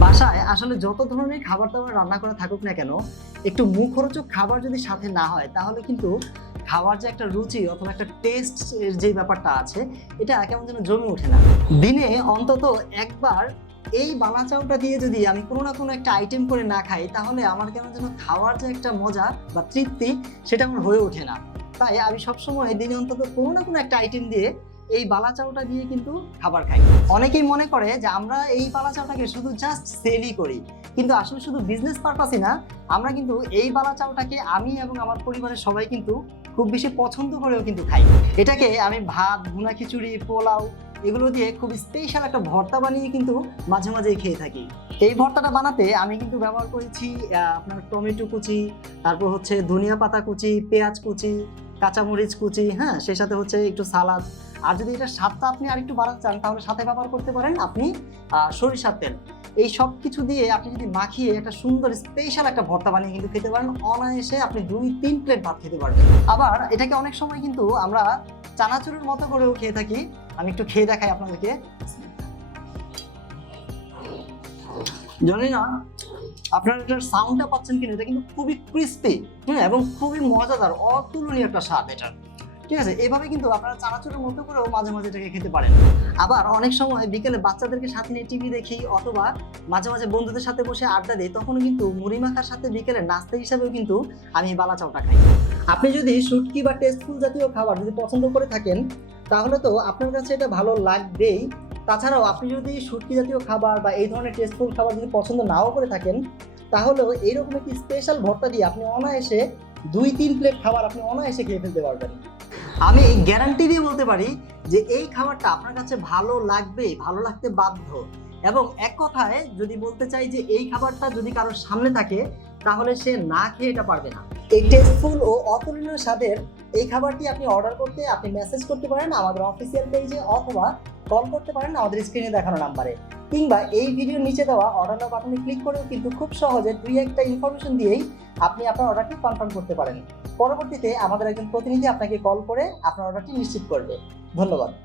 বাসায় আসলে যত ধরনের খাবার দাবার রান্না করা থাকুক না কেন, একটু মুখরোচক খাবার যদি সাথে না হয় তাহলে কিন্তু খাওয়ার যে একটা রুচি অথবা একটা টেস্ট এর যে ব্যাপারটা আছে, এটা কেমন যেন জমে ওঠে না। দিনে অন্তত একবার এই বালা চাউটা দিয়ে যদি আমি কোনো না কোনো একটা আইটেম করে না খাই, তাহলে আমার কেমন যেন খাওয়ার যে একটা মজা বা তৃপ্তি, সেটা আমার হয়ে ওঠে না। তাই আমি সবসময় দিনে অন্তত কোনো না কোনো একটা আইটেম দিয়ে এই বালা চাউটা দিয়ে কিন্তু খাবার খাই। অনেকেই মনে করে যে আমরা এই বালা চাউটাকে শুধু জাস্ট সেলই করি, কিন্তু আসলে শুধু বিজনেস পারপাসই না, আমরা কিন্তু এই বালা চাউটাকে আমি এবং আমার পরিবারের সবাই কিন্তু খুব বেশি পছন্দ করেও কিন্তু খাই। এটাকে আমি ভাত, ভুনা খিচুড়ি, পোলাও এগুলো দিয়ে খুব স্পেশাল একটা ভর্তা বানিয়ে কিন্তু মাঝে মাঝেই খেয়ে থাকি। এই ভর্তাটা বানাতে আমি কিন্তু ব্যবহার করেছি আপনার টমেটো কুচি, তারপর হচ্ছে ধনিয়া পাতা কুচি, পেঁয়াজ কুচি, কাঁচামরিচ কুচি, হ্যাঁ, সেই সাথে হচ্ছে একটু সালাদ। আর যদি এটা স্বাদটা আপনি আরেকটু বাড়াতে চান, তাহলে সাথে ব্যবহার করতে পারেন আপনি সরিষার তেল। এই সব কিছু দিয়ে আপনি যদি মাখিয়ে একটা সুন্দর স্পেশাল একটা ভর্তা বানিয়ে কিন্তু খেতে পারেন, অনায়াসে আপনি 2-3 প্লেট ভাত খেতে পারবেন। আবার এটাকে অনেক সময় কিন্তু আমরা চানাচুরের মতো করেও খেয়ে থাকি। আমি একটু খেয়ে দেখাই আপনাদেরকে। জানি না আপনারা এটার সাউন্ডটা পাচ্ছেন কিনা, এটা কিন্তু খুবই ক্রিস্পি, হ্যাঁ, এবং খুবই মজাদার, অতুলনীয় একটা স্বাদ এটার। ঠিক আছে, এভাবে কিন্তু আপনারা চানাচুরের মতো করেও মাঝে মাঝে এটাকে খেতে পারেন। আবার অনেক সময় বিকেলে বাচ্চাদেরকে সাথে নিয়ে টিভি দেখি, অথবা মাঝে মাঝে বন্ধুদের সাথে বসে আড্ডা দিই, তখন কিন্তু মুড়ি মাখার সাথে বিকেলে নাস্তা হিসাবেও কিন্তু আমি এই বালা চাউটা খাই। আপনি যদি শুটকি বা টেস্টফুল জাতীয় খাবার যদি পছন্দ করে থাকেন, তাহলে তো আপনার কাছে এটা ভালো লাগবেই। তাছাড়াও আপনি যদি শুটকি জাতীয় খাবার বা এই ধরনের টেস্টফুল খাবার যদি পছন্দ নাও করে থাকেন, তাহলেও এইরকম একটি স্পেশাল ভর্তা দিয়ে আপনি অনায়াসে 2-3 প্লেট খাবার আপনি অনায়াসে খেয়ে ফেলতে পারবেন। আমি গ্যারান্টি দিয়ে বলতে পারি যে এই খাবারটা আপনার কাছে ভালো লাগবে, ভালো লাগতে বাধ্য। এবং এক কথায় যদি বলতে চাই যে এই খাবারটা যদি কারোর সামনে থাকে, তাহলে সে না খেয়ে এটা পারবে না। এই টেস্টফুল ও অতুলনীয় স্বাদের এই খাবারটি আপনি অর্ডার করতে আপনি মেসেজ করতে পারেন আমাদের অফিসিয়াল পেজে, অথবা কল করতে পারেন আমাদের স্ক্রিনে দেখানো নাম্বারে, কিংবা এই ভিডিওর নিচে দেওয়া অর্ডার নাও বাটনে ক্লিক করেও কিন্তু খুব সহজে 2-1টা ইনফরমেশন দিয়েই আপনি আপনার অর্ডারটি কনফার্ম করতে পারেন। পরবর্তীতে আমাদের একজন প্রতিনিধি আপনাকে কল করে আপনার অর্ডারটি নিশ্চিত করবে। ধন্যবাদ।